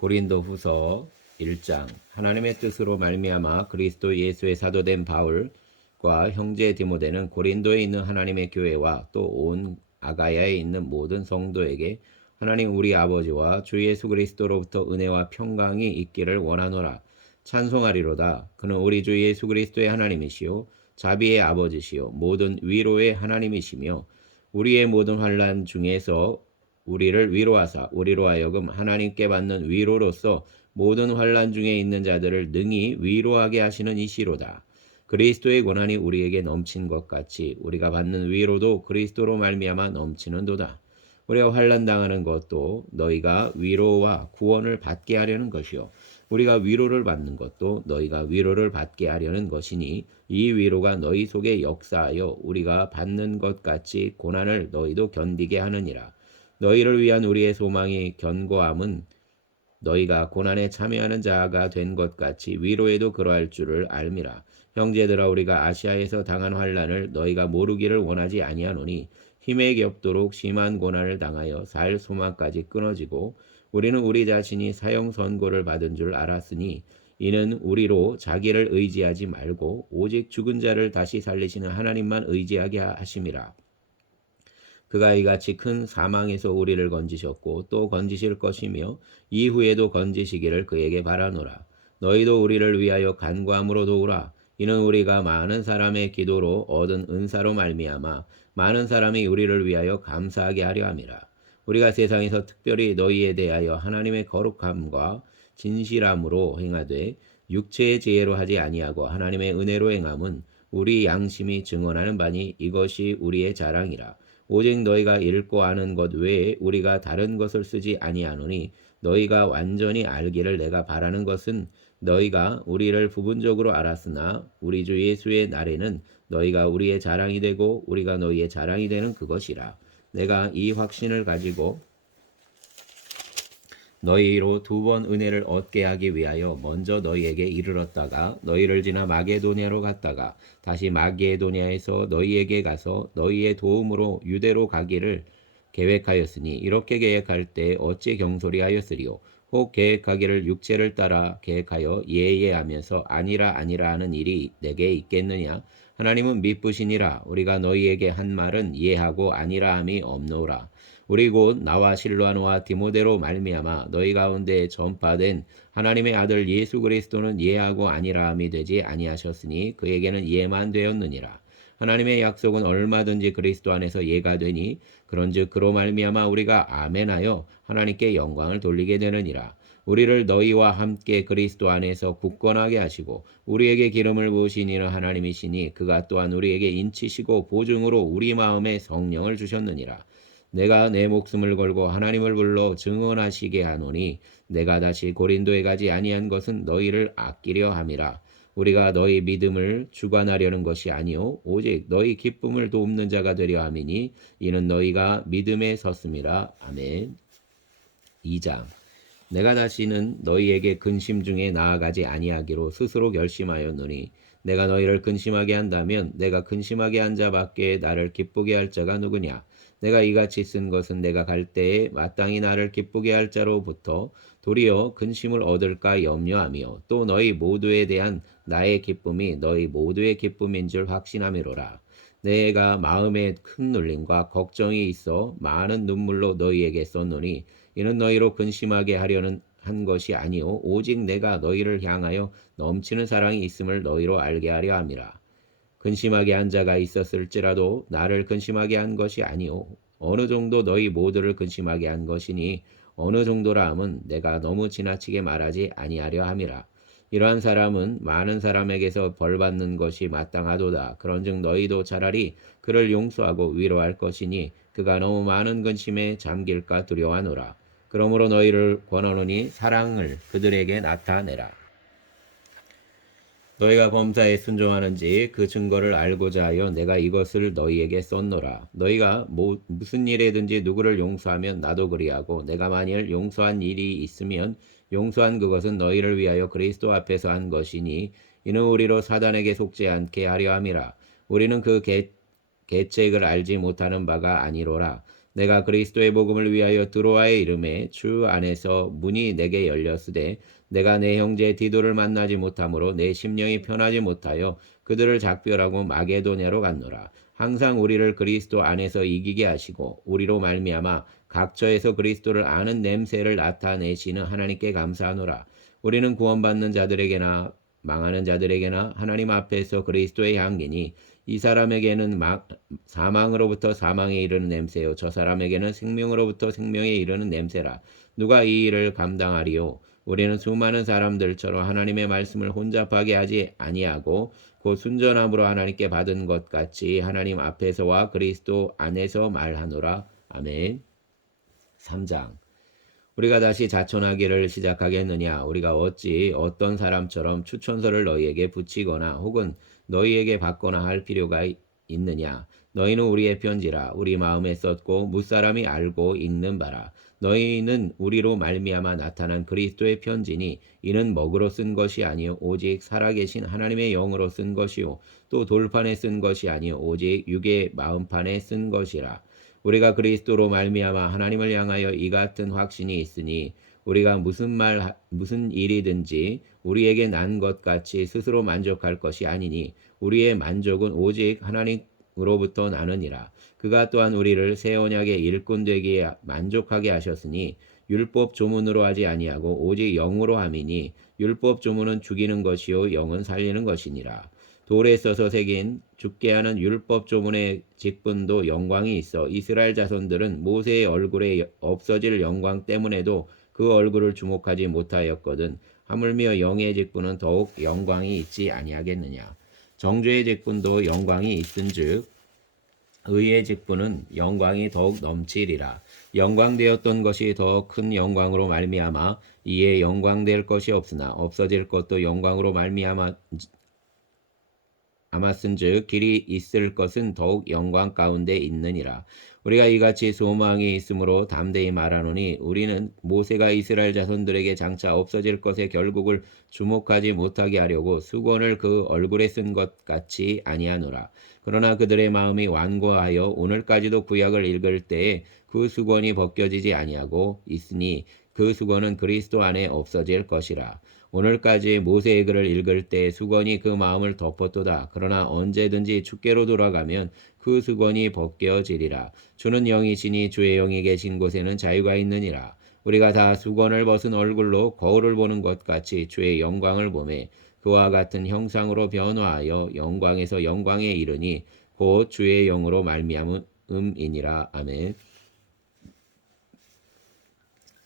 고린도후서 1장. 하나님의 뜻으로 말미암아 그리스도 예수의 사도된 바울과 형제 디모데는 고린도에 있는 하나님의 교회와 또 온 아가야에 있는 모든 성도에게 하나님 우리 아버지와 주 예수 그리스도로부터 은혜와 평강이 있기를 원하노라. 찬송하리로다. 그는 우리 주 예수 그리스도의 하나님이시요 자비의 아버지시요 모든 위로의 하나님이시며 우리의 모든 환난 중에서 우리를 위로하사 우리로 하여금 하나님께 받는 위로로서 모든 환난 중에 있는 자들을 능히 위로하게 하시는 이시로다. 그리스도의 고난이 우리에게 넘친 것 같이 우리가 받는 위로도 그리스도로 말미암아 넘치는도다. 우리가 환난 당하는 것도 너희가 위로와 구원을 받게 하려는 것이요 우리가 위로를 받는 것도 너희가 위로를 받게 하려는 것이니 이 위로가 너희 속에 역사하여 우리가 받는 것 같이 고난을 너희도 견디게 하느니라. 너희를 위한 우리의 소망이 견고함은 너희가 고난에 참여하는 자가 된 것 같이 위로에도 그러할 줄을 알미라. 형제들아 우리가 아시아에서 당한 환난을 너희가 모르기를 원하지 아니하노니 힘에 겹도록 심한 고난을 당하여 살 소망까지 끊어지고 우리는 우리 자신이 사형 선고를 받은 줄 알았으니 이는 우리로 자기를 의지하지 말고 오직 죽은 자를 다시 살리시는 하나님만 의지하게 하심이라. 그가 이같이 큰 사망에서 우리를 건지셨고 또 건지실 것이며 이후에도 건지시기를 그에게 바라노라. 너희도 우리를 위하여 간구함으로 도우라. 이는 우리가 많은 사람의 기도로 얻은 은사로 말미암아 많은 사람이 우리를 위하여 감사하게 하려 함이라. 우리가 세상에서 특별히 너희에 대하여 하나님의 거룩함과 진실함으로 행하되 육체의 지혜로 하지 아니하고 하나님의 은혜로 행함은 우리 양심이 증언하는 바니 이것이 우리의 자랑이라. 오직 너희가 읽고 아는 것 외에 우리가 다른 것을 쓰지 아니하노니 너희가 완전히 알기를 내가 바라는 것은 너희가 우리를 부분적으로 알았으나 우리 주 예수의 날에는 너희가 우리의 자랑이 되고 우리가 너희의 자랑이 되는 그것이라. 내가 이 확신을 가지고 너희로 두 번 은혜를 얻게 하기 위하여 먼저 너희에게 이르렀다가 너희를 지나 마게도냐로 갔다가 다시 마게도냐에서 너희에게 가서 너희의 도움으로 유대로 가기를 계획하였으니 이렇게 계획할 때 어찌 경솔이하였으리요. 혹 계획하기를 육체를 따라 계획하여 예예하면서 아니라 아니라 하는 일이 내게 있겠느냐. 하나님은 미쁘시니라. 우리가 너희에게 한 말은 예하고 아니라 함이 없노라. 우리 곧 나와 실로아노와 디모데로 말미암아 너희 가운데 전파된 하나님의 아들 예수 그리스도는 예하고 아니라함이 되지 아니하셨으니 그에게는 예만 되었느니라. 하나님의 약속은 얼마든지 그리스도 안에서 예가 되니 그런즉 그로 말미암아 우리가 아멘하여 하나님께 영광을 돌리게 되느니라. 우리를 너희와 함께 그리스도 안에서 굳건하게 하시고 우리에게 기름을 부으신 이는 하나님이시니 그가 또한 우리에게 인치시고 보증으로 우리 마음에 성령을 주셨느니라. 내가 내 목숨을 걸고 하나님을 불러 증언하시게 하노니 내가 다시 고린도에 가지 아니한 것은 너희를 아끼려 함이라. 우리가 너희 믿음을 주관하려는 것이 아니요 오직 너희 기쁨을 돕는 자가 되려 함이니 이는 너희가 믿음에 섰음이라. 아멘. 2장. 내가 다시는 너희에게 근심 중에 나아가지 아니하기로 스스로 결심하였노니 내가 너희를 근심하게 한다면 내가 근심하게 한 자밖에 나를 기쁘게 할 자가 누구냐. 내가 이같이 쓴 것은 내가 갈 때에 마땅히 나를 기쁘게 할 자로부터 도리어 근심을 얻을까 염려하며 또 너희 모두에 대한 나의 기쁨이 너희 모두의 기쁨인 줄 확신함이로라. 내가 마음에 큰 눌림과 걱정이 있어 많은 눈물로 너희에게 썼노니 이는 너희로 근심하게 하려는 한 것이 아니오 오직 내가 너희를 향하여 넘치는 사랑이 있음을 너희로 알게 하려 함이라. 근심하게 한 자가 있었을지라도 나를 근심하게 한 것이 아니오 어느 정도 너희 모두를 근심하게 한 것이니 어느 정도라 함은 내가 너무 지나치게 말하지 아니하려 함이라. 이러한 사람은 많은 사람에게서 벌받는 것이 마땅하도다. 그런즉 너희도 차라리 그를 용서하고 위로할 것이니 그가 너무 많은 근심에 잠길까 두려워하노라. 그러므로 너희를 권하노니 사랑을 그들에게 나타내라. 너희가 범사에 순종하는지 그 증거를 알고자 하여 내가 이것을 너희에게 썼노라. 너희가 무슨 일에든지 누구를 용서하면 나도 그리하고 내가 만일 용서한 일이 있으면 용서한 그것은 너희를 위하여 그리스도 앞에서 한 것이니 이는 우리로 사단에게 속지 않게 하려 함이라. 우리는 그 계책을 알지 못하는 바가 아니로라. 내가 그리스도의 복음을 위하여 드로아에 이름에 주 안에서 문이 내게 열렸으되 내가 내 형제 디도를 만나지 못하므로 내 심령이 편하지 못하여 그들을 작별하고 마게도냐로 갔노라. 항상 우리를 그리스도 안에서 이기게 하시고 우리로 말미암아 각처에서 그리스도를 아는 냄새를 나타내시는 하나님께 감사하노라. 우리는 구원받는 자들에게나 망하는 자들에게나 하나님 앞에서 그리스도의 향기니 이 사람에게는 사망으로부터 사망에 이르는 냄새요 저 사람에게는 생명으로부터 생명에 이르는 냄새라. 누가 이 일을 감당하리요? 우리는 수많은 사람들처럼 하나님의 말씀을 혼잡하게 하지 아니하고 곧 순전함으로 하나님께 받은 것 같이 하나님 앞에서와 그리스도 안에서 말하노라. 아멘. 3장. 우리가 다시 자천하기를 시작하겠느냐? 우리가 어찌 어떤 사람처럼 추천서를 너희에게 붙이거나 혹은 너희에게 받거나 할 필요가 있느냐? 너희는 우리의 편지라 우리 마음에 썼고 무사람이 알고 읽는 바라. 너희는 우리로 말미암아 나타난 그리스도의 편지니 이는 먹으로 쓴 것이 아니요 오직 살아계신 하나님의 영으로 쓴 것이요 또 돌판에 쓴 것이 아니요 오직 육의 마음판에 쓴 것이라. 우리가 그리스도로 말미암아 하나님을 향하여 이 같은 확신이 있으니 우리가 무슨 일이든지 우리에게 난 것 같이 스스로 만족할 것이 아니니 우리의 만족은 오직 하나님으로부터 나느니라. 그가 또한 우리를 새 언약의 일꾼 되기에 만족하게 하셨으니 율법 조문으로 하지 아니하고 오직 영으로 함이니 율법 조문은 죽이는 것이요 영은 살리는 것이니라. 돌에 써서 새긴 죽게 하는 율법 조문의 직분도 영광이 있어 이스라엘 자손들은 모세의 얼굴에 없어질 영광 때문에도 그 얼굴을 주목하지 못하였거든. 하물며 영의 직분은 더욱 영광이 있지 아니하겠느냐. 정죄의 직분도 영광이 있은즉 의의 직분은 영광이 더욱 넘치리라. 영광되었던 것이 더 큰 영광으로 말미암아 이에 영광될 것이 없으나 없어질 것도 영광으로 말미암았은즉 길이 있을 것은 더욱 영광 가운데 있느니라. 우리가 이같이 소망이 있으므로 담대히 말하노니 우리는 모세가 이스라엘 자손들에게 장차 없어질 것의 결국을 주목하지 못하게 하려고 수건을 그 얼굴에 쓴 것 같이 아니하노라. 그러나 그들의 마음이 완고하여 오늘까지도 구약을 읽을 때에 그 수건이 벗겨지지 아니하고 있으니 그 수건은 그리스도 안에 없어질 것이라. 오늘까지 모세의 글을 읽을 때 수건이 그 마음을 덮었도다. 그러나 언제든지 주께로 돌아가면 그 수건이 벗겨지리라. 주는 영이시니 주의 영이 계신 곳에는 자유가 있느니라. 우리가 다 수건을 벗은 얼굴로 거울을 보는 것 같이 주의 영광을 보매 그와 같은 형상으로 변화하여 영광에서 영광에 이르니 곧 주의 영으로 말미암음이니라. 아멘.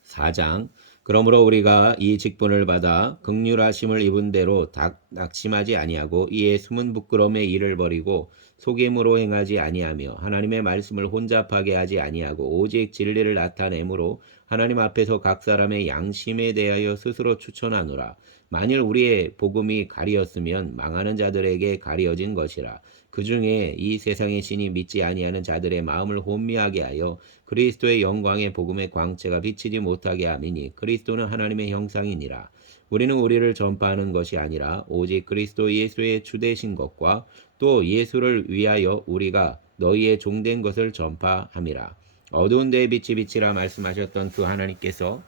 4장. 그러므로 우리가 이 직분을 받아 긍휼하심을 입은 대로 낙심하지 아니하고 이에 숨은 부끄러움의 일을 버리고 속임으로 행하지 아니하며 하나님의 말씀을 혼잡하게 하지 아니하고 오직 진리를 나타내므로 하나님 앞에서 각 사람의 양심에 대하여 스스로 추천하노라. 만일 우리의 복음이 가리었으면 망하는 자들에게 가리어진 것이라. 그 중에 이 세상의 신이 믿지 아니하는 자들의 마음을 혼미하게 하여 그리스도의 영광의 복음의 광채가 비치지 못하게 함이니 그리스도는 하나님의 형상이니라. 우리는 우리를 전파하는 것이 아니라 오직 그리스도 예수의 주되신 것과 또 예수를 위하여 우리가 너희의 종된 것을 전파함이라. 어두운 데에 빛이 비치라 말씀하셨던 그 하나님께서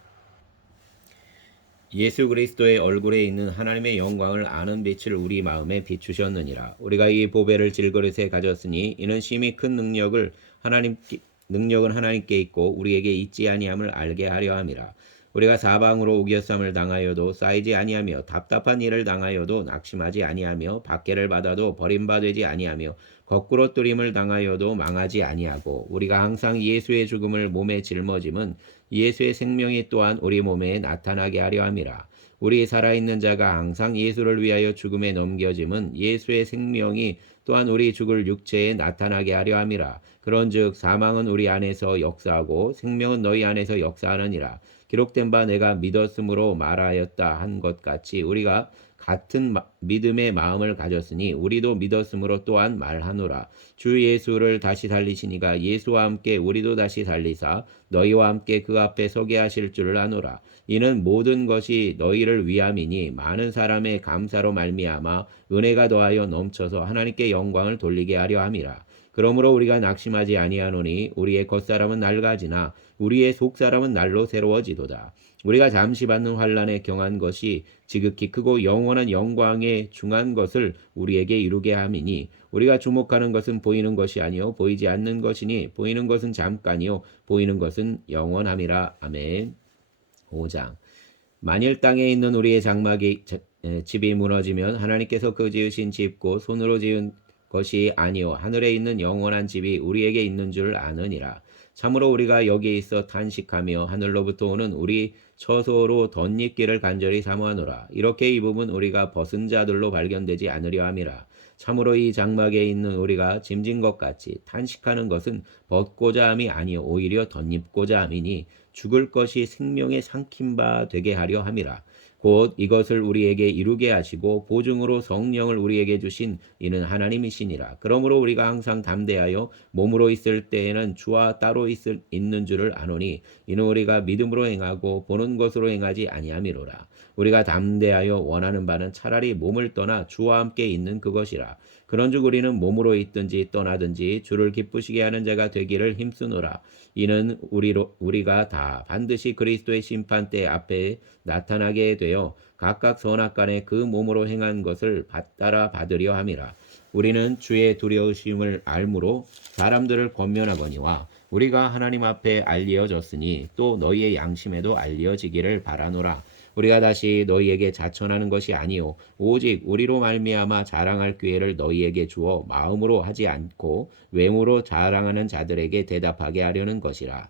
예수 그리스도의 얼굴에 있는 하나님의 영광을 아는 빛을 우리 마음에 비추셨느니라. 우리가 이 보배를 질그릇에 가졌으니 이는 심히 큰 능력은 하나님께 있고 우리에게 있지 아니함을 알게 하려 함이라. 우리가 사방으로 우겨쌈을 당하여도 쌓이지 아니하며 답답한 일을 당하여도 낙심하지 아니하며 박해를 받아도 버림받지 아니하며 거꾸로 뜨림을 당하여도 망하지 아니하고 우리가 항상 예수의 죽음을 몸에 짊어짐은 예수의 생명이 또한 우리 몸에 나타나게 하려 함이라. 우리 살아있는 자가 항상 예수를 위하여 죽음에 넘겨짐은 예수의 생명이 또한 우리 죽을 육체에 나타나게 하려 함이라. 그런즉 사망은 우리 안에서 역사하고 생명은 너희 안에서 역사하느니라. 기록된 바 내가 믿었으므로 말하였다 한 것 같이 우리가 같은 믿음의 마음을 가졌으니 우리도 믿었으므로 또한 말하노라. 주 예수를 다시 살리시니가 예수와 함께 우리도 다시 살리사 너희와 함께 그 앞에 서게 하실 줄을 아노라. 이는 모든 것이 너희를 위함이니 많은 사람의 감사로 말미암아 은혜가 더하여 넘쳐서 하나님께 영광을 돌리게 하려 함이라. 그러므로 우리가 낙심하지 아니하노니 우리의 겉사람은 낡아지나 우리의 속사람은 날로 새로워지도다. 우리가 잠시 받는 환난에 경한 것이 지극히 크고 영원한 영광에 중한 것을 우리에게 이루게 함이니 우리가 주목하는 것은 보이는 것이 아니요 보이지 않는 것이니 보이는 것은 잠깐이요 보이는 것은 영원함이라. 아멘. 5장. 만일 땅에 있는 우리의 장막이 집이 무너지면 하나님께서 그 지으신 집고 손으로 지은 것이 아니요 하늘에 있는 영원한 집이 우리에게 있는 줄 아느니라. 참으로 우리가 여기에 있어 탄식하며 하늘로부터 오는 우리 처소로 덧입기를 간절히 사모하노라. 이렇게 입음은 우리가 벗은 자들로 발견되지 않으려 함이라. 참으로 이 장막에 있는 우리가 짐진 것 같이 탄식하는 것은 벗고자 함이 아니요 오히려 덧입고자 함이니 죽을 것이 생명의 삼킨 바 되게 하려 함이라. 곧 이것을 우리에게 이루게 하시고 보증으로 성령을 우리에게 주신 이는 하나님이시니라. 그러므로 우리가 항상 담대하여 몸으로 있을 때에는 주와 따로 있는 줄을 아노니 이는 우리가 믿음으로 행하고 보는 것으로 행하지 아니함이로라. 우리가 담대하여 원하는 바는 차라리 몸을 떠나 주와 함께 있는 그것이라. 그런즉 우리는 몸으로 있든지 떠나든지 주를 기쁘시게 하는 자가 되기를 힘쓰노라. 이는 우리가 다 반드시 그리스도의 심판대 앞에 나타나게 되어 각각 선악간에 그 몸으로 행한 것을 따라 받으려 함이라. 우리는 주의 두려우심을 알므로 사람들을 권면하거니와 우리가 하나님 앞에 알리어졌으니 또 너희의 양심에도 알리어지기를 바라노라. 우리가 다시 너희에게 자천하는 것이 아니요 오직 우리로 말미암아 자랑할 기회를 너희에게 주어 마음으로 하지 않고 외모로 자랑하는 자들에게 대답하게 하려는 것이라.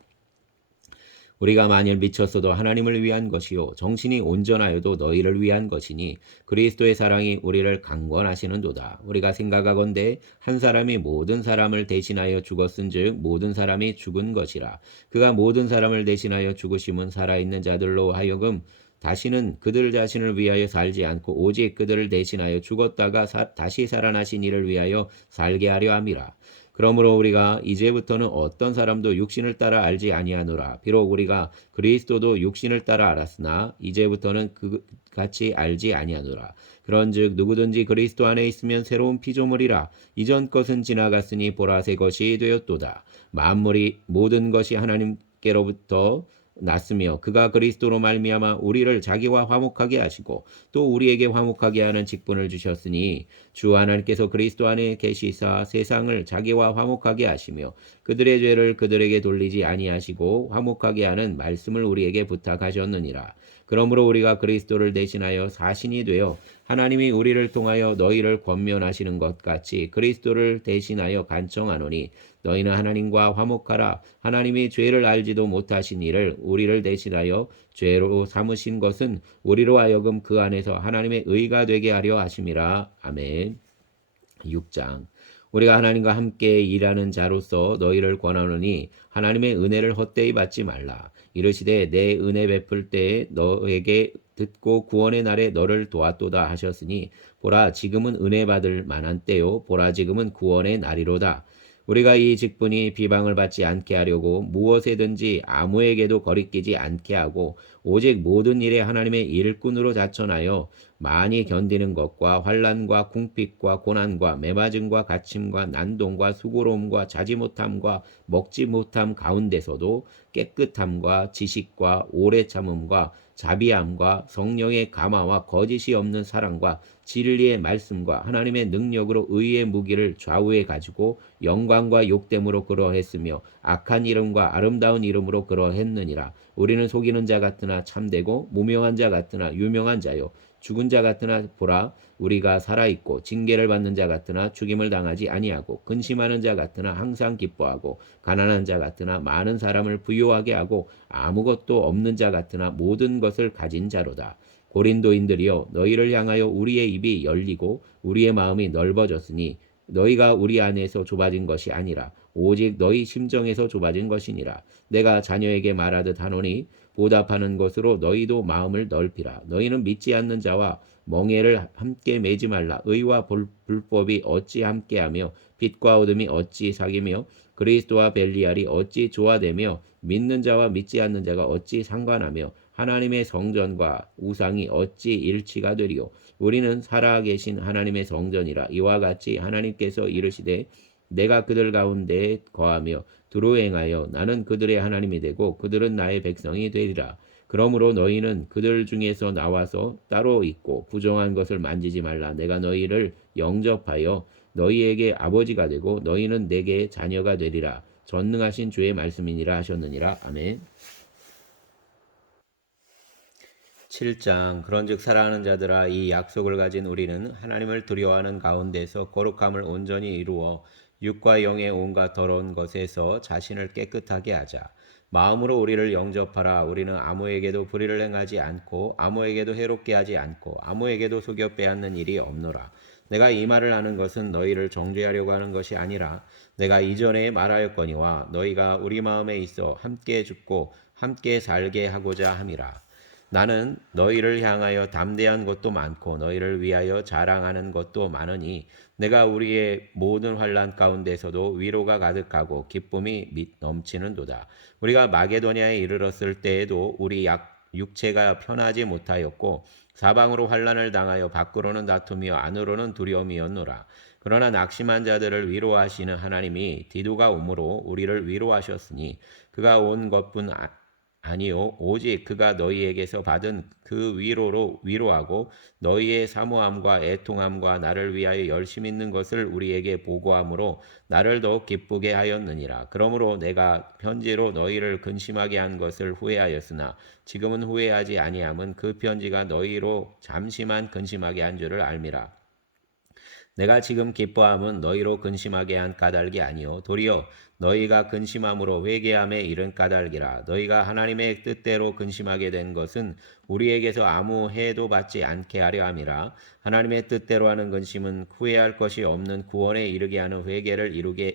우리가 만일 미쳤어도 하나님을 위한 것이요 정신이 온전하여도 너희를 위한 것이니 그리스도의 사랑이 우리를 강권하시는도다. 우리가 생각하건대 한 사람이 모든 사람을 대신하여 죽었은즉 모든 사람이 죽은 것이라. 그가 모든 사람을 대신하여 죽으심은 살아있는 자들로 하여금 다시는 그들 자신을 위하여 살지 않고 오직 그들을 대신하여 죽었다가 다시 살아나신 이를 위하여 살게 하려 함이라. 그러므로 우리가 이제부터는 어떤 사람도 육신을 따라 알지 아니하노라. 비록 우리가 그리스도도 육신을 따라 알았으나 이제부터는 그같이 알지 아니하노라. 그런즉 누구든지 그리스도 안에 있으면 새로운 피조물이라. 이전 것은 지나갔으니 보라 새 것이 되었도다. 만물이 모든 것이 하나님께로부터 났으며 그가 그리스도로 말미암아 우리를 자기와 화목하게 하시고 또 우리에게 화목하게 하는 직분을 주셨으니 주 하나님께서 그리스도 안에 계시사 세상을 자기와 화목하게 하시며 그들의 죄를 그들에게 돌리지 아니하시고 화목하게 하는 말씀을 우리에게 부탁하셨느니라. 그러므로 우리가 그리스도를 대신하여 사신이 되어 하나님이 우리를 통하여 너희를 권면하시는 것 같이 그리스도를 대신하여 간청하노니 너희는 하나님과 화목하라. 하나님이 죄를 알지도 못하신 이를 우리를 대신하여 죄로 삼으신 것은 우리로 하여금 그 안에서 하나님의 의가 되게 하려 하심이라. 아멘. 6장. 우리가 하나님과 함께 일하는 자로서 너희를 권하노니 하나님의 은혜를 헛되이 받지 말라. 이르시되 내 은혜 베풀 때에 너에게 듣고 구원의 날에 너를 도왔도다 하셨으니 보라 지금은 은혜 받을 만한 때요 보라 지금은 구원의 날이로다. 우리가 이 직분이 비방을 받지 않게 하려고 무엇에든지 아무에게도 거리끼지 않게 하고 오직 모든 일에 하나님의 일꾼으로 자천하여 많이 견디는 것과 환난과 궁핍과 고난과 매맞음과 갇힘과 난동과 수고로움과 자지 못함과 먹지 못함 가운데서도 깨끗함과 지식과 오래 참음과 자비함과 성령의 감화와 거짓이 없는 사랑과 진리의 말씀과 하나님의 능력으로 의의 무기를 좌우에 가지고 영광과 욕됨으로 그러했으며 악한 이름과 아름다운 이름으로 그러했느니라. 우리는 속이는 자 같으나 참되고 무명한 자 같으나 유명한 자요 죽은 자 같으나 보라 우리가 살아있고 징계를 받는 자 같으나 죽임을 당하지 아니하고 근심하는 자 같으나 항상 기뻐하고 가난한 자 같으나 많은 사람을 부유하게 하고 아무것도 없는 자 같으나 모든 것을 가진 자로다. 고린도인들이여 너희를 향하여 우리의 입이 열리고 우리의 마음이 넓어졌으니 너희가 우리 안에서 좁아진 것이 아니라 오직 너희 심정에서 좁아진 것이니라. 내가 자녀에게 말하듯 하노니 보답하는 것으로 너희도 마음을 넓히라. 너희는 믿지 않는 자와 멍에를 함께 매지 말라. 의와 불법이 어찌 함께하며 빛과 어둠이 어찌 사귀며 그리스도와 벨리알이 어찌 조화되며 믿는 자와 믿지 않는 자가 어찌 상관하며 하나님의 성전과 우상이 어찌 일치가 되리요. 우리는 살아계신 하나님의 성전이라. 이와 같이 하나님께서 이르시되 내가 그들 가운데 거하며 두루 행하여 나는 그들의 하나님이 되고 그들은 나의 백성이 되리라. 그러므로 너희는 그들 중에서 나와서 따로 있고 부정한 것을 만지지 말라. 내가 너희를 영접하여 너희에게 아버지가 되고 너희는 내게 자녀가 되리라. 전능하신 주의 말씀이니라 하셨느니라. 아멘. 7장. 그런즉 사랑하는 자들아, 이 약속을 가진 우리는 하나님을 두려워하는 가운데서 거룩함을 온전히 이루어 육과 영의 온갖 더러운 것에서 자신을 깨끗하게 하자. 마음으로 우리를 영접하라. 우리는 아무에게도 불의를 행하지 않고 아무에게도 해롭게 하지 않고 아무에게도 속여 빼앗는 일이 없노라. 내가 이 말을 하는 것은 너희를 정죄하려고 하는 것이 아니라 내가 이전에 말하였거니와 너희가 우리 마음에 있어 함께 죽고 함께 살게 하고자 함이라. 나는 너희를 향하여 담대한 것도 많고 너희를 위하여 자랑하는 것도 많으니 내가 우리의 모든 환난 가운데서도 위로가 가득하고 기쁨이 넘치는도다. 우리가 마게도냐에 이르렀을 때에도 우리 육체가 편하지 못하였고 사방으로 환난을 당하여 밖으로는 다툼이요 안으로는 두려움이었노라. 그러나 낙심한 자들을 위로하시는 하나님이 디도가 오므로 우리를 위로하셨으니 그가 온 것뿐 아니요 오직 그가 너희에게서 받은 그 위로로 위로하고 너희의 사모함과 애통함과 나를 위하여 열심 있는 것을 우리에게 보고함으로 나를 더욱 기쁘게 하였느니라. 그러므로 내가 편지로 너희를 근심하게 한 것을 후회하였으나 지금은 후회하지 아니함은 그 편지가 너희로 잠시만 근심하게 한 줄을 알미라. 내가 지금 기뻐함은 너희로 근심하게 한 까닭이 아니요 도리어 너희가 근심함으로 회개함에 이른 까닭이라. 너희가 하나님의 뜻대로 근심하게 된 것은 우리에게서 아무 해도 받지 않게 하려 함이라. 하나님의 뜻대로 하는 근심은 후회할 것이 없는 구원에 이르게 하는 회개를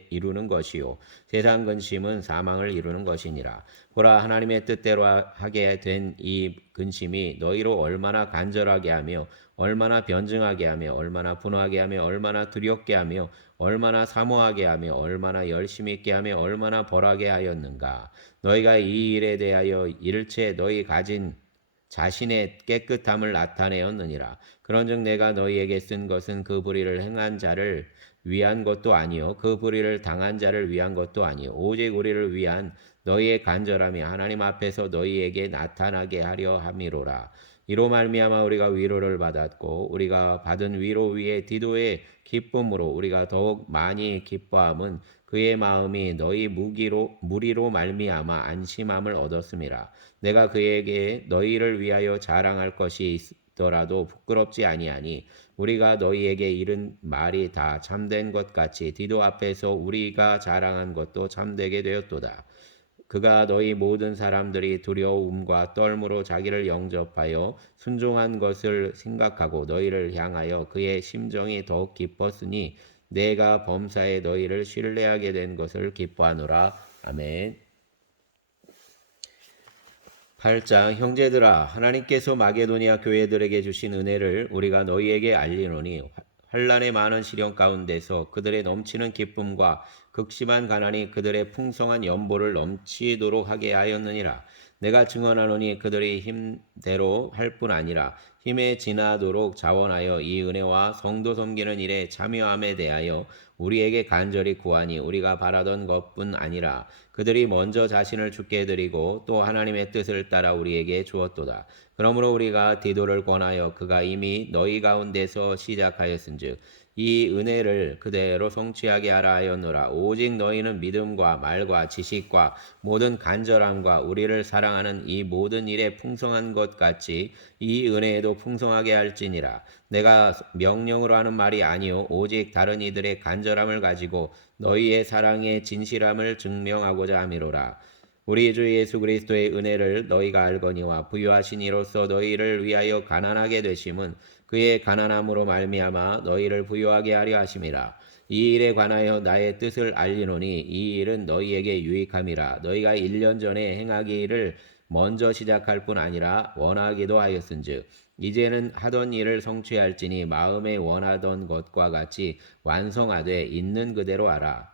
이루는 것이요 세상 근심은 사망을 이루는 것이니라. 보라, 하나님의 뜻대로 하게 된 이 근심이 너희로 얼마나 간절하게 하며 얼마나 변증하게 하며 얼마나 분하게 하며 얼마나 두렵게 하며 얼마나 사모하게 하며 얼마나 열심히 있게 하며 얼마나 벌하게 하였는가. 너희가 이 일에 대하여 일체 너희 가진 자신의 깨끗함을 나타내었느니라. 그런즉 내가 너희에게 쓴 것은 그 불의를 행한 자를 위한 것도 아니요 그 불의를 당한 자를 위한 것도 아니요 오직 우리를 위한 너희의 간절함이 하나님 앞에서 너희에게 나타나게 하려 함이로라. 이로 말미암아 우리가 위로를 받았고 우리가 받은 위로 위에 디도의 기쁨으로 우리가 더욱 많이 기뻐함은 그의 마음이 너희 무리로 말미암아 안심함을 얻었음이라. 내가 그에게 너희를 위하여 자랑할 것이 있더라도 부끄럽지 아니하니 우리가 너희에게 이른 말이 다 참된 것 같이 디도 앞에서 우리가 자랑한 것도 참되게 되었도다. 그가 너희 모든 사람들이 두려움과 떨므로 자기를 영접하여 순종한 것을 생각하고 너희를 향하여 그의 심정이 더욱 기뻤으니 내가 범사에 너희를 신뢰하게 된 것을 기뻐하노라. 아멘. 8장. 형제들아, 하나님께서 마게도니아 교회들에게 주신 은혜를 우리가 너희에게 알리노니 환난의 많은 시련 가운데서 그들의 넘치는 기쁨과 극심한 가난이 그들의 풍성한 연보를 넘치도록 하게 하였느니라. 내가 증언하노니 그들이 힘대로 할 뿐 아니라 힘에 지나도록 자원하여 이 은혜와 성도 섬기는 일에 참여함에 대하여 우리에게 간절히 구하니 우리가 바라던 것뿐 아니라 그들이 먼저 자신을 주께 드리고 또 하나님의 뜻을 따라 우리에게 주었도다. 그러므로 우리가 디도를 권하여 그가 이미 너희 가운데서 시작하였은즉 이 은혜를 그대로 성취하게 하라 하였노라. 오직 너희는 믿음과 말과 지식과 모든 간절함과 우리를 사랑하는 이 모든 일에 풍성한 것 같이 이 은혜에도 풍성하게 할지니라. 내가 명령으로 하는 말이 아니요 오직 다른 이들의 간절함을 가지고 너희의 사랑의 진실함을 증명하고자 함이로라. 우리 주 예수 그리스도의 은혜를 너희가 알거니와 부유하신 이로써 너희를 위하여 가난하게 되심은 그의 가난함으로 말미암아 너희를 부유하게 하려 하심이라. 이 일에 관하여 나의 뜻을 알리노니 이 일은 너희에게 유익함이라. 너희가 1년 전에 행하기를 먼저 시작할 뿐 아니라 원하기도 하였은즉 이제는 하던 일을 성취할지니 마음에 원하던 것과 같이 완성하되 있는 그대로 하라.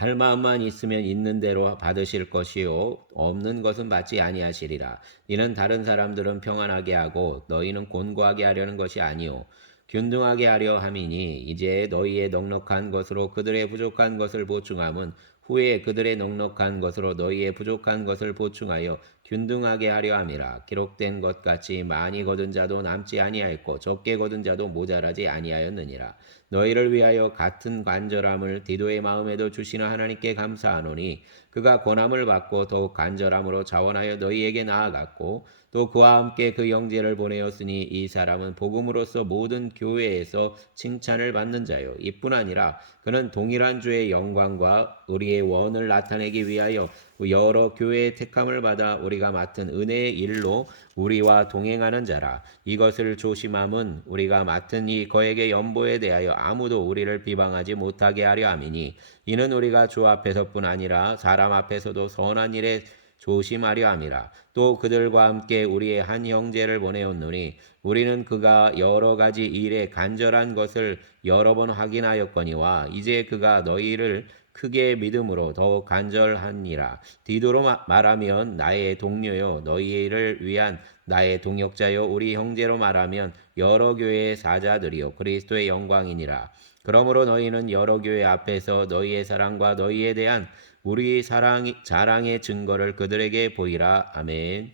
할 마음만 있으면 있는 대로 받으실 것이요 없는 것은 받지 아니하시리라. 이는 다른 사람들은 평안하게 하고 너희는 곤고하게 하려는 것이 아니요 균등하게 하려 함이니 이제 너희의 넉넉한 것으로 그들의 부족한 것을 보충함은 후에 그들의 넉넉한 것으로 너희의 부족한 것을 보충하여 균등하게 하려 함이라. 기록된 것 같이 많이 거둔 자도 남지 아니하였고 적게 거둔 자도 모자라지 아니하였느니라. 너희를 위하여 같은 간절함을 디도의 마음에도 주시는 하나님께 감사하노니 그가 권함을 받고 더욱 간절함으로 자원하여 너희에게 나아갔고 또 그와 함께 그 형제를 보내었으니 이 사람은 복음으로서 모든 교회에서 칭찬을 받는 자요. 이뿐 아니라 그는 동일한 주의 영광과 우리의 원을 나타내기 위하여 여러 교회의 택함을 받아 우리가 맡은 은혜의 일로 우리와 동행하는 자라. 이것을 조심함은 우리가 맡은 이 거액의 연보에 대하여 아무도 우리를 비방하지 못하게 하려 함이니 이는 우리가 주 앞에서뿐 아니라 사람 앞에서도 선한 일에 조심하려 함이라. 또 그들과 함께 우리의 한 형제를 보내었노니 우리는 그가 여러 가지 일에 간절한 것을 여러 번 확인하였거니와 이제 그가 너희를 크게 믿음으로 더욱 간절하니라. 디도로 말하면 나의 동료요 너희를 위한 나의 동역자요 우리 형제로 말하면 여러 교회의 사자들이요 그리스도의 영광이니라. 그러므로 너희는 여러 교회 앞에서 너희의 사랑과 너희에 대한 우리 자랑의 증거를 그들에게 보이라. 아멘.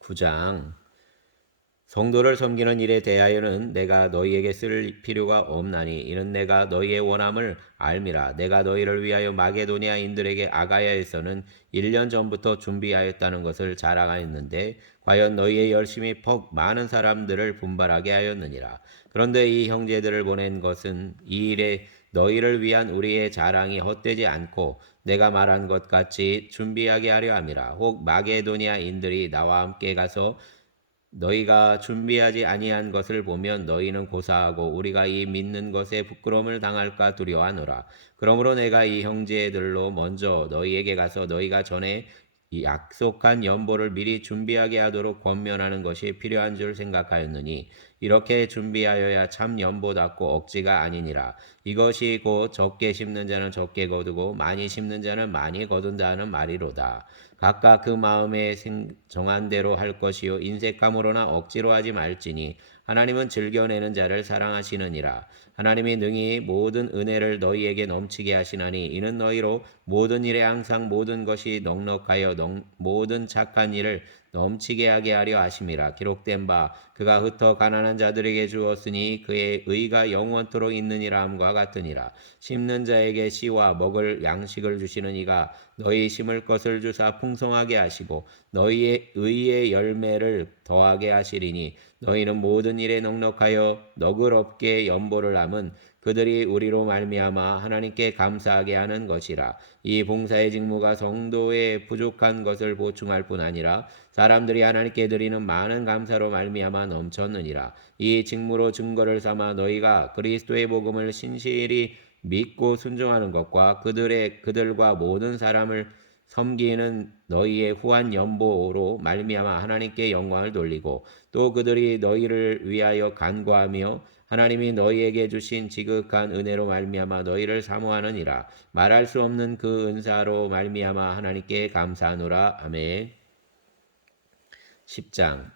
9장 성도를 섬기는 일에 대하여는 내가 너희에게 쓸 필요가 없나니 이는 내가 너희의 원함을 알미라. 내가 너희를 위하여 마게도니아인들에게 아가야에서는 1년 전부터 준비하였다는 것을 자랑하였는데 과연 너희의 열심이 퍽 많은 사람들을 분발하게 하였느니라. 그런데 이 형제들을 보낸 것은 이 일에 너희를 위한 우리의 자랑이 헛되지 않고 내가 말한 것 같이 준비하게 하려 함이라. 혹 마게도니아인들이 나와 함께 가서 너희가 준비하지 아니한 것을 보면 너희는 고사하고 우리가 이 믿는 것에 부끄러움을 당할까 두려워하노라. 그러므로 내가 이 형제들로 먼저 너희에게 가서 너희가 전에 이 약속한 연보를 미리 준비하게 하도록 권면하는 것이 필요한 줄 생각하였느니 이렇게 준비하여야 참 연보답고 억지가 아니니라. 이것이 곧 적게 심는 자는 적게 거두고 많이 심는 자는 많이 거둔다 하는 말이로다. 각각 그 마음에 정한 대로 할 것이요 인색함으로나 억지로 하지 말지니 하나님은 즐겨내는 자를 사랑하시느니라. 하나님이 능히 모든 은혜를 너희에게 넘치게 하시나니 이는 너희로 모든 일에 항상 모든 것이 넉넉하여 모든 착한 일을 넘치게 하게 하려 하심이라. 기록된 바 그가 흩어 가난한 자들에게 주었으니 그의 의가 영원토록 있느니라 함과 같으니라. 심는 자에게 씨와 먹을 양식을 주시는 이가 너희 심을 것을 주사 풍성하게 하시고 너희의 의의 열매를 더하게 하시리니 너희는 모든 일에 넉넉하여 너그럽게 연보를 함은 그들이 우리로 말미암아 하나님께 감사하게 하는 것이라. 이 봉사의 직무가 성도의 부족한 것을 보충할 뿐 아니라 사람들이 하나님께 드리는 많은 감사로 말미암아 넘쳤느니라. 이 직무로 증거를 삼아 너희가 그리스도의 복음을 신실히 믿고 순종하는 것과 그들과 모든 사람을 섬기는 너희의 후한 연보로 말미암아 하나님께 영광을 돌리고 또 그들이 너희를 위하여 간구하며 하나님이 너희에게 주신 지극한 은혜로 말미암아 너희를 사모하느니라. 말할 수 없는 그 은사로 말미암아 하나님께 감사하노라. 아멘. 10장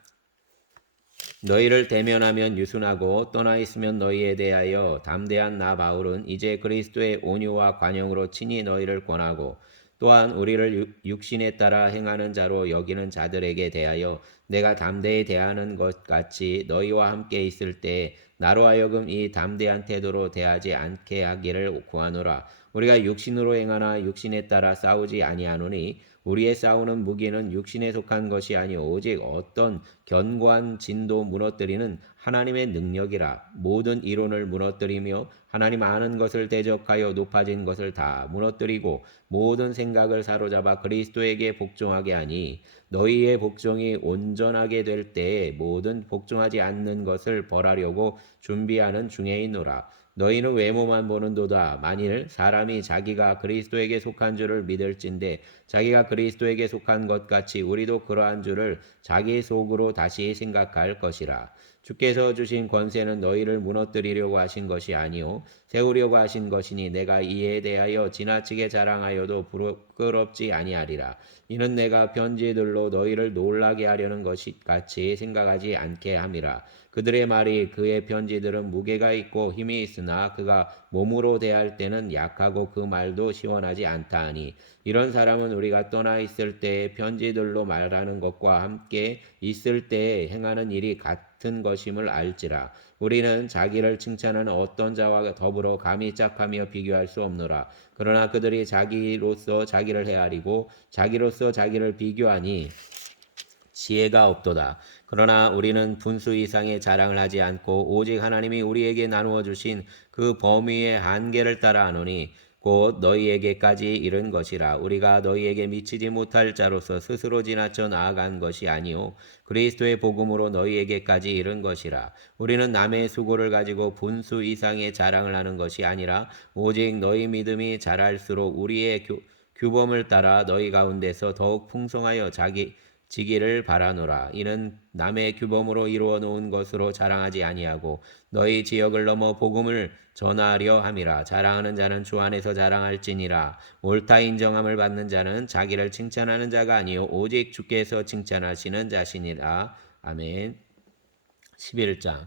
너희를 대면하면 유순하고 떠나 있으면 너희에 대하여 담대한 나 바울은 이제 그리스도의 온유와 관용으로 친히 너희를 권하고 또한 우리를 육신에 따라 행하는 자로 여기는 자들에게 대하여 내가 담대히 대하는 것 같이 너희와 함께 있을 때 나로 하여금 이 담대한 태도로 대하지 않게 하기를 구하노라. 우리가 육신으로 행하나 육신에 따라 싸우지 아니하노니 우리의 싸우는 무기는 육신에 속한 것이 아니오 오직 어떤 견고한 진도 무너뜨리는 하나님의 능력이라. 모든 이론을 무너뜨리며 하나님 아는 것을 대적하여 높아진 것을 다 무너뜨리고 모든 생각을 사로잡아 그리스도에게 복종하게 하니 너희의 복종이 온전하게 될 때에 모든 복종하지 않는 것을 벌하려고 준비하는 중에 있노라. 너희는 외모만 보는도다. 만일 사람이 자기가 그리스도에게 속한 줄을 믿을진대 자기가 그리스도에게 속한 것 같이 우리도 그러한 줄을 자기 속으로 다시 생각할 것이라. 주께서 주신 권세는 너희를 무너뜨리려고 하신 것이 아니요 세우려고 하신 것이니 내가 이에 대하여 지나치게 자랑하여도 부끄럽지 아니하리라. 이는 내가 편지들로 너희를 놀라게 하려는 것이 같이 생각하지 않게 함이라. 그들의 말이 그의 편지들은 무게가 있고 힘이 있으나 그가 몸으로 대할 때는 약하고 그 말도 시원하지 않다 하니 이런 사람은 우리가 떠나 있을 때의 편지들로 말하는 것과 함께 있을 때에 행하는 일이 같은 것임을 알지라. 우리는 자기를 칭찬하는 어떤 자와 더불어 감히 짝하며 비교할 수 없노라. 그러나 그들이 자기로서 자기를 헤아리고 자기로서 자기를 비교하니 지혜가 없도다. 그러나 우리는 분수 이상의 자랑을 하지 않고 오직 하나님이 우리에게 나누어 주신 그 범위의 한계를 따라 하노니 곧 너희에게까지 이른 것이라. 우리가 너희에게 미치지 못할 자로서 스스로 지나쳐 나아간 것이 아니요 그리스도의 복음으로 너희에게까지 이른 것이라. 우리는 남의 수고를 가지고 분수 이상의 자랑을 하는 것이 아니라 오직 너희 믿음이 자랄수록 우리의 규범을 따라 너희 가운데서 더욱 풍성하여 지기를 바라노라. 이는 남의 규범으로 이루어 놓은 것으로 자랑하지 아니하고 너희 지역을 넘어 복음을 전하려 함이라. 자랑하는 자는 주 안에서 자랑할지니라. 옳다 인정함을 받는 자는 자기를 칭찬하는 자가 아니요 오직 주께서 칭찬하시는 자시니라. 아멘. 11장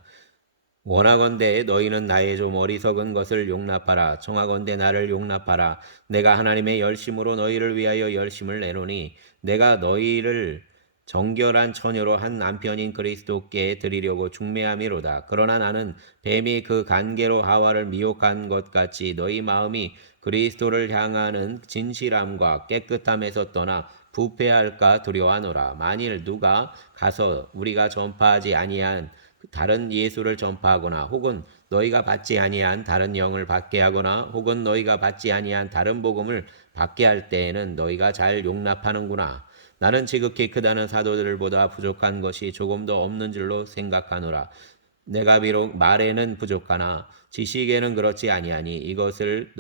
원하건대 너희는 나의 좀 어리석은 것을 용납하라. 청하건대 나를 용납하라. 내가 하나님의 열심으로 너희를 위하여 열심을 내노니 내가 너희를 정결한 처녀로 한 남편인 그리스도께 드리려고 중매함이로다. 그러나 나는 뱀이 그 간계로 하와를 미혹한 것 같이 너희 마음이 그리스도를 향하는 진실함과 깨끗함에서 떠나 부패할까 두려워하노라. 만일 누가 가서 우리가 전파하지 아니한 다른 예수를 전파하거나 혹은 너희가 받지 아니한 다른 영을 받게 하거나 혹은 너희가 받지 아니한 다른 복음을 받게 할 때에는 너희가 잘 용납하는구나. 나는 지극히 크다는 사도들보다 부족한 것이 조금 더 없는 줄로 생각하노라. 내가 비록 말에는 부족하나 지식에는 그렇지 아니하니 이것을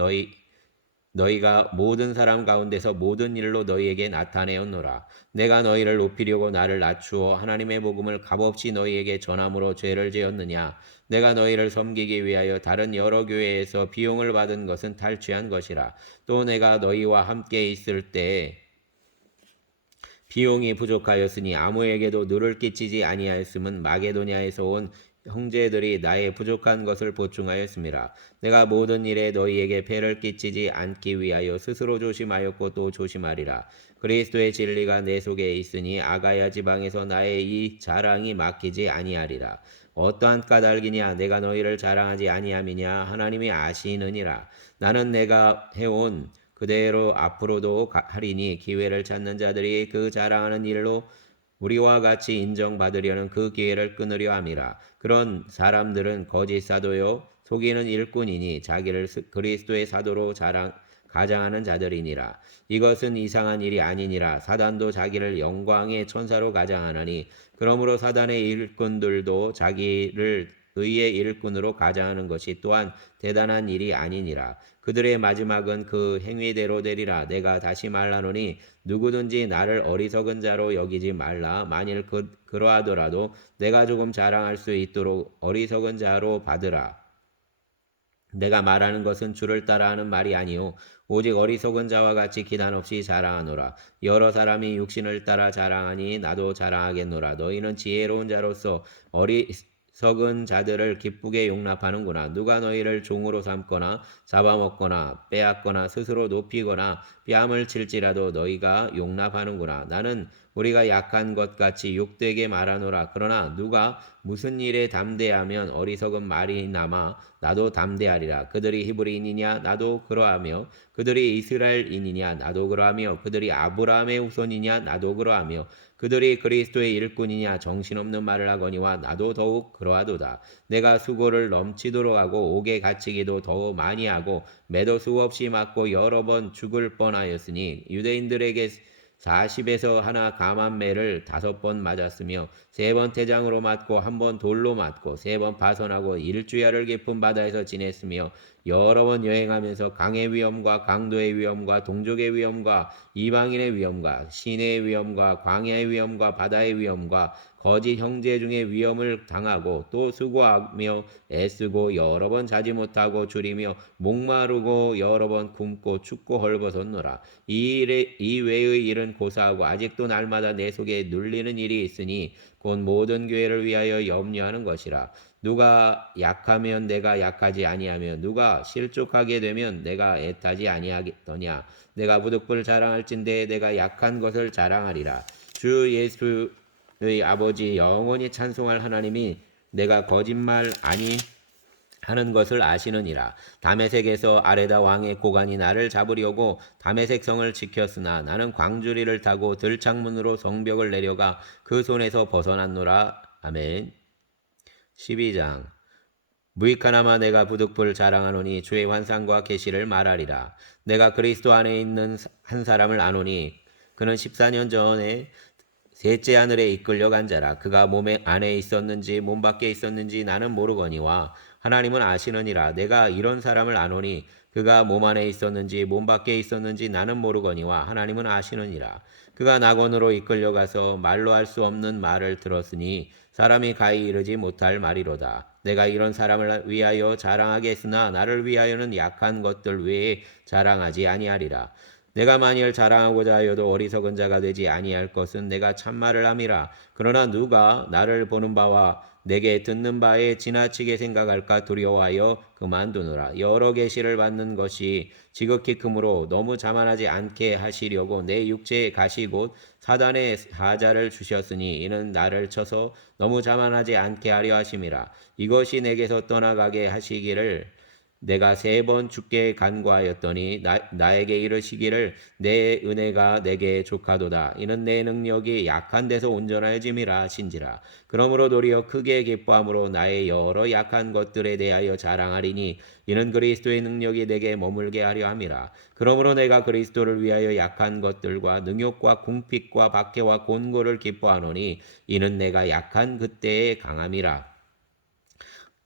너희가 모든 사람 가운데서 모든 일로 너희에게 나타내었노라. 내가 너희를 높이려고 나를 낮추어 하나님의 복음을 값없이 너희에게 전함으로 죄를 지었느냐. 내가 너희를 섬기기 위하여 다른 여러 교회에서 비용을 받은 것은 탈취한 것이라. 또 내가 너희와 함께 있을 때에 비용이 부족하였으니 아무에게도 누를 끼치지 아니하였음은 마게도냐에서 온 형제들이 나의 부족한 것을 보충하였습니다. 내가 모든 일에 너희에게 폐를 끼치지 않기 위하여 스스로 조심하였고 또 조심하리라. 그리스도의 진리가 내 속에 있으니 아가야 지방에서 나의 이 자랑이 막히지 아니하리라. 어떠한 까닭이냐 내가 너희를 자랑하지 아니함이냐 하나님이 아시느니라. 나는 내가 해온 그대로 앞으로도 하리니 기회를 찾는 자들이 그 자랑하는 일로 우리와 같이 인정받으려는 그 기회를 끊으려 함이라. 그런 사람들은 거짓 사도요 속이는 일꾼이니 자기를 그리스도의 사도로 가장하는 자들이니라. 이것은 이상한 일이 아니니라. 사단도 자기를 영광의 천사로 가장하나니 그러므로 사단의 일꾼들도 자기를 의의 일꾼으로 가장하는 것이 또한 대단한 일이 아니니라. 그들의 마지막은 그 행위대로 되리라. 내가 다시 말하노니 누구든지 나를 어리석은 자로 여기지 말라. 만일 그러하더라도 내가 조금 자랑할 수 있도록 어리석은 자로 받으라. 내가 말하는 것은 주를 따라하는 말이 아니요 오직 어리석은 자와 같이 기단 없이 자랑하노라. 여러 사람이 육신을 따라 자랑하니 나도 자랑하겠노라. 너희는 지혜로운 자로서 어리석은 자들을 기쁘게 용납하는구나. 누가 너희를 종으로 삼거나 잡아먹거나 빼앗거나 스스로 높이거나 뺨을 칠지라도 너희가 용납하는구나. 나는 우리가 약한 것 같이 욕되게 말하노라. 그러나 누가 무슨 일에 담대하면 어리석은 말이 남아 나도 담대하리라. 그들이 히브리인이냐 나도 그러하며 그들이 이스라엘인이냐 나도 그러하며 그들이 아브라함의 후손이냐 나도 그러하며 그들이 그리스도의 일꾼이냐 정신없는 말을 하거니와 나도 더욱 그러하도다. 내가 수고를 넘치도록 하고 옥에 갇히기도 더 많이 하고 매도 수없이 맞고 여러 번 죽을 뻔하였으니 유대인들에게 40에서 하나 감한 매를 5번 맞았으며 3번 태장으로 맞고 1번 돌로 맞고 3번 파선하고 일주야를 깊은 바다에서 지냈으며 여러 번 여행하면서 강의 위험과 강도의 위험과 동족의 위험과 이방인의 위험과 시내의 위험과 광야의 위험과 바다의 위험과 거짓 형제 중에 위험을 당하고 또 수고하며 애쓰고 여러 번 자지 못하고 줄이며 목마르고 여러 번 굶고 춥고 헐벗었노라. 이 외의 일은 고사하고 아직도 날마다 내 속에 눌리는 일이 있으니 곧 모든 교회를 위하여 염려하는 것이라. 누가 약하면 내가 약하지 아니하며 누가 실족하게 되면 내가 애타지 아니하겠더냐. 내가 부득불 자랑할진대 내가 약한 것을 자랑하리라. 주 예수의 아버지 영원히 찬송할 하나님이 내가 거짓말 아니 하는 것을 아시느니라. 다메섹에서 아레다 왕의 고관이 나를 잡으려고 다메섹 성을 지켰으나 나는 광주리를 타고 들창문으로 성벽을 내려가 그 손에서 벗어났노라. 아멘. 12장. 무익하나마 내가 부득불 자랑하노니 주의 환상과 계시를 말하리라. 내가 그리스도 안에 있는 한 사람을 아노니 그는 14년 전에 셋째 하늘에 이끌려간 자라. 그가 몸 안에 있었는지 몸 밖에 있었는지 나는 모르거니와 하나님은 아시느니라. 내가 이런 사람을 아노니 그가 몸 안에 있었는지 몸 밖에 있었는지 나는 모르거니와 하나님은 아시느니라. 그가 낙원으로 이끌려가서 말로 할 수 없는 말을 들었으니 사람이 가히 이르지 못할 말이로다. 내가 이런 사람을 위하여 자랑하겠으나 나를 위하여는 약한 것들 외에 자랑하지 아니하리라. 내가 만일 자랑하고자 하여도 어리석은 자가 되지 아니할 것은 내가 참말을 함이라. 그러나 누가 나를 보는 바와 내게 듣는 바에 지나치게 생각할까 두려워하여 그만두노라. 여러 계시를 받는 것이 지극히 크므로 너무 자만하지 않게 하시려고 내 육체에 가시 곧 사단의 사자를 주셨으니 이는 나를 쳐서 너무 자만하지 않게 하려 하심이라. 이것이 내게서 떠나가게 하시기를 내가 3번 주께 간구하였더니 나에게 이르시기를 내 은혜가 내게 족하도다. 이는 내 능력이 약한 데서 온전하여짐이라 하신지라. 그러므로 도리어 크게 기뻐함으로 나의 여러 약한 것들에 대하여 자랑하리니 이는 그리스도의 능력이 내게 머물게 하려 함이라. 그러므로 내가 그리스도를 위하여 약한 것들과 능욕과 궁핍과 박해와 곤고를 기뻐하노니 이는 내가 약한 그때의 강함이라.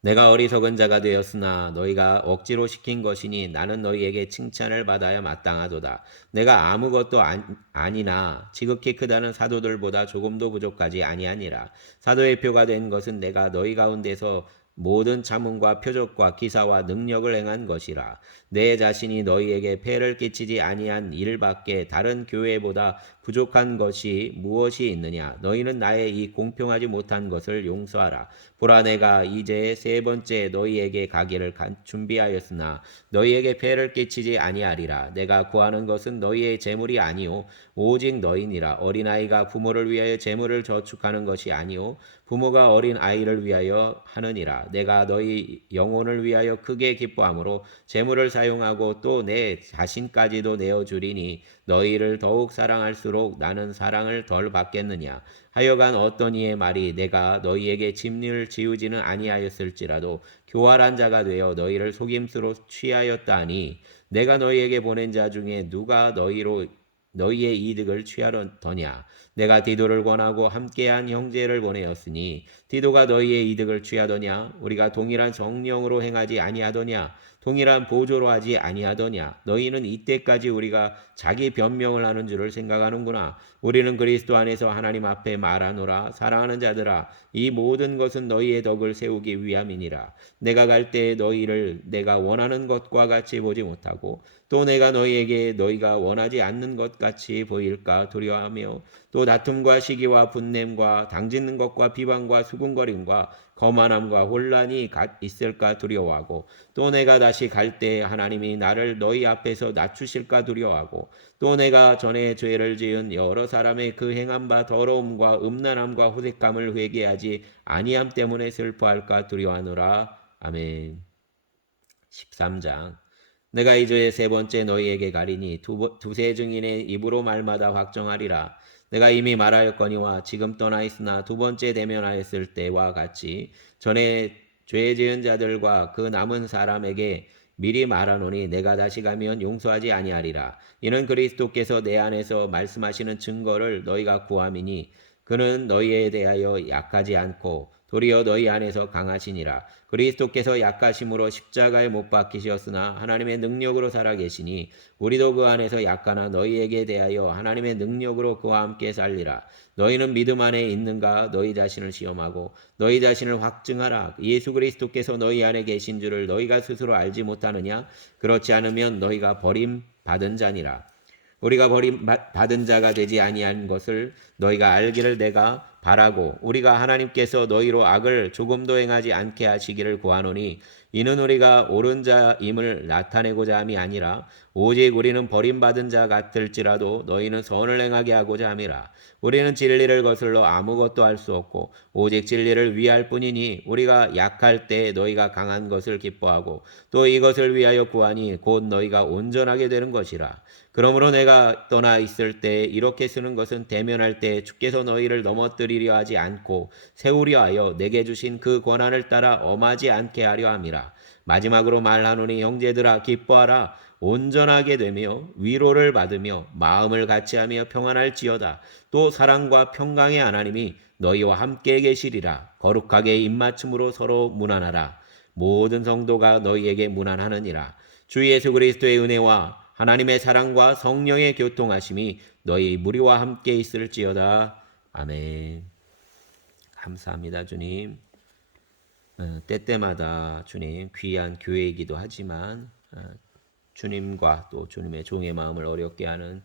내가 어리석은 자가 되었으나 너희가 억지로 시킨 것이니 나는 너희에게 칭찬을 받아야 마땅하도다. 내가 아무것도 아니나 지극히 크다는 사도들보다 조금도 부족하지 아니하니라. 사도의 표가 된 것은 내가 너희 가운데서 모든 자문과 표적과 기사와 능력을 행한 것이라. 내 자신이 너희에게 폐를 끼치지 아니한 일밖에 다른 교회보다 부족한 것이 무엇이 있느냐. 너희는 나의 이 공평하지 못한 것을 용서하라. 보라 내가 이제 3번째 너희에게 가기를 준비하였으나 너희에게 폐를 끼치지 아니하리라. 내가 구하는 것은 너희의 재물이 아니요 오직 너희니라. 어린아이가 부모를 위하여 재물을 저축하는 것이 아니요 부모가 어린 아이를 위하여 하느니라. 내가 너희 영혼을 위하여 크게 기뻐함으로 재물을 사용하고 또 내 자신까지도 내어주리니 너희를 더욱 사랑할수록 나는 사랑을 덜 받겠느냐. 하여간 어떤 이의 말이 내가 너희에게 짐을 지우지는 아니하였을지라도 교활한 자가 되어 너희를 속임수로 취하였다 하니 내가 너희에게 보낸 자 중에 누가 너희의 이득을 취하더냐. 내가 디도를 권하고 함께한 형제를 보내었으니 디도가 너희의 이득을 취하더냐. 우리가 동일한 성령으로 행하지 아니하더냐. 동일한 보조로 하지 아니하더냐. 너희는 이때까지 우리가 자기 변명을 하는 줄을 생각하는구나. 우리는 그리스도 안에서 하나님 앞에 말하노라. 사랑하는 자들아 이 모든 것은 너희의 덕을 세우기 위함이니라. 내가 갈 때에 너희를 내가 원하는 것과 같이 보지 못하고 또 내가 너희에게 너희가 원하지 않는 것 같이 보일까 두려워하며 또 다툼과 시기와 분냄과 당짓는 것과 비방과 수군거림과 거만함과 혼란이 있을까 두려워하고 또 내가 다시 갈 때 하나님이 나를 너희 앞에서 낮추실까 두려워하고 또 내가 전에 죄를 지은 여러 사람의 그 행한 바 더러움과 음란함과 호색함을 회개하지 아니함 때문에 슬퍼할까 두려워하노라. 아멘. 13장. 내가 이제 3번째 너희에게 가리니 두세 증인의 입으로 말마다 확정하리라. 내가 이미 말하였거니와 지금 떠나 있으나 2번째 대면하였을 때와 같이 전에 죄 지은 자들과 그 남은 사람에게 미리 말하노니 내가 다시 가면 용서하지 아니하리라. 이는 그리스도께서 내 안에서 말씀하시는 증거를 너희가 구함이니 그는 너희에 대하여 약하지 않고 도리어 너희 안에서 강하시니라. 그리스도께서 약하심으로 십자가에 못 박히셨으나 하나님의 능력으로 살아계시니 우리도 그 안에서 약하나 너희에게 대하여 하나님의 능력으로 그와 함께 살리라. 너희는 믿음 안에 있는가? 너희 자신을 시험하고 너희 자신을 확증하라. 예수 그리스도께서 너희 안에 계신 줄을 너희가 스스로 알지 못하느냐? 그렇지 않으면 너희가 버림 받은 자니라. 우리가 버림 받은 자가 되지 아니한 것을 너희가 알기를 내가 바라고 우리가 하나님께서 너희로 악을 조금도 행하지 않게 하시기를 구하노니 이는 우리가 옳은 자임을 나타내고자 함이 아니라 오직 우리는 버림받은 자 같을지라도 너희는 선을 행하게 하고자 함이라. 우리는 진리를 거슬러 아무것도 할 수 없고 오직 진리를 위할 뿐이니 우리가 약할 때 너희가 강한 것을 기뻐하고 또 이것을 위하여 구하니 곧 너희가 온전하게 되는 것이라. 그러므로 내가 떠나 있을 때 이렇게 쓰는 것은 대면할 때 주께서 너희를 넘어뜨리려 하지 않고 세우려 하여 내게 주신 그 권한을 따라 엄하지 않게 하려 함이라. 마지막으로 말하노니 형제들아 기뻐하라. 온전하게 되며 위로를 받으며 마음을 같이하며 평안할지어다. 또 사랑과 평강의 하나님이 너희와 함께 계시리라. 거룩하게 입맞춤으로 서로 문안하라. 모든 성도가 너희에게 문안하느니라. 주 예수 그리스도의 은혜와 하나님의 사랑과 성령의 교통하심이 너희 무리와 함께 있을지어다. 아멘. 감사합니다, 주님. 때때마다 주님 귀한 교회이기도 하지만 주님과 또 주님의 종의 마음을 어렵게 하는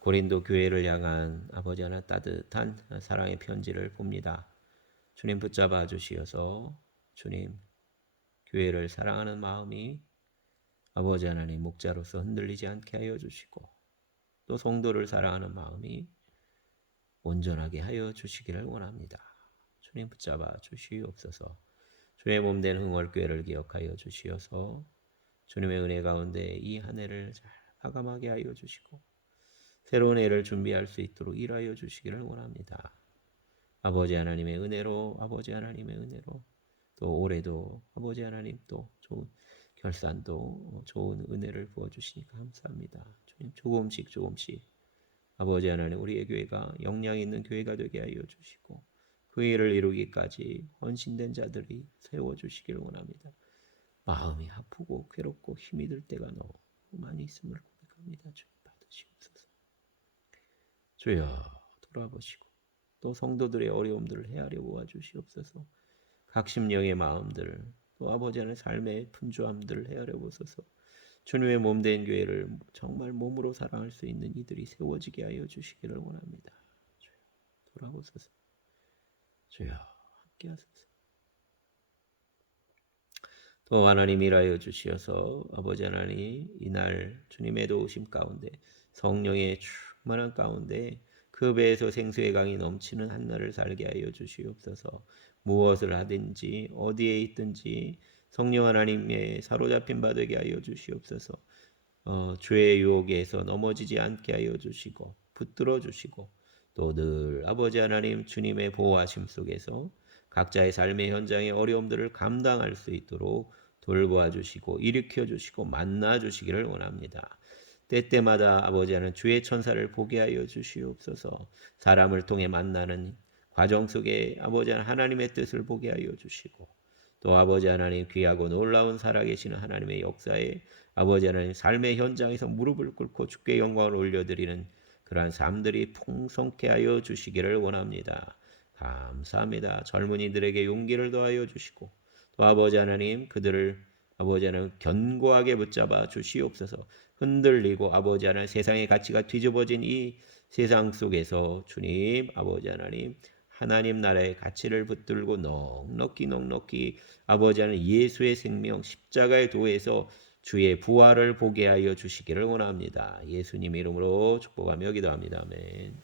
고린도 교회를 향한 아버지 하나 따뜻한 사랑의 편지를 봅니다. 주님 붙잡아 주시어서 주님 교회를 사랑하는 마음이 아버지 하나님 목자로서 흔들리지 않게 하여 주시고 또 성도를 사랑하는 마음이 온전하게 하여 주시기를 원합니다. 주님 붙잡아 주시옵소서. 주의 몸된 흥월교회를 기억하여 주시어서 주님의 은혜 가운데 이 한 해를 잘 마감하게 하여 주시고 새로운 해를 준비할 수 있도록 일하여 주시기를 원합니다. 아버지 하나님의 은혜로 또 올해도 아버지 하나님 또 좋은 결산도 좋은 은혜를 부어주시니까 감사합니다. 주님 조금씩 아버지 하나님 우리의 교회가 역량 있는 교회가 되게 하여 주시고 그 일을 이루기까지 헌신된 자들이 세워주시기를 원합니다. 마음이 아프고 괴롭고 힘이 들 때가 너무 많이 있음을 고백합니다. 주님 받으시옵소서. 주여 돌아보시고 또 성도들의 어려움들을 헤아려 보아 주시옵소서. 각 심령의 마음들 또 아버지 하나님 삶의 분주함들을 헤아려 보소서. 주님의 몸된 교회를 정말 몸으로 사랑할 수 있는 이들이 세워지게 하여 주시기를 원합니다. 주여 돌아보소서. 주여 함께하소서. 또 하나님 일하여 주시어서 아버지 하나님 이날 주님의 도우심 가운데 성령의 충만한 가운데 그 배에서 생수의 강이 넘치는 한날을 살게 하여 주시옵소서. 무엇을 하든지 어디에 있든지 성령 하나님의 사로잡힌 바 되게 하여 주시옵소서. 죄의 유혹에서 넘어지지 않게 하여 주시고 붙들어 주시고 또 늘 아버지 하나님 주님의 보호하심 속에서 각자의 삶의 현장의 어려움들을 감당할 수 있도록 돌보아 주시고 일으켜 주시고 만나 주시기를 원합니다. 때때마다 아버지 하나님 주의 천사를 보게 하여 주시옵소서. 사람을 통해 만나는 과정 속에 아버지 하나님의 뜻을 보게 하여 주시고 또 아버지 하나님 귀하고 놀라운 살아계시는 하나님의 역사에 아버지 하나님 삶의 현장에서 무릎을 꿇고 주께 영광을 올려드리는 그러한 삶들이 풍성케 하여 주시기를 원합니다. 감사합니다. 젊은이들에게 용기를 더하여 주시고 또 아버지 하나님 그들을 아버지 하나님 견고하게 붙잡아 주시옵소서. 흔들리고 아버지 하나님 세상의 가치가 뒤집어진 이 세상 속에서 주님 아버지 하나님 나라의 가치를 붙들고 넉넉히 아버지 하나님 예수의 생명 십자가의 도에서 주의 부활을 보게 하여 주시기를 원합니다. 예수님 이름으로 축복하며 기도합니다. 아멘.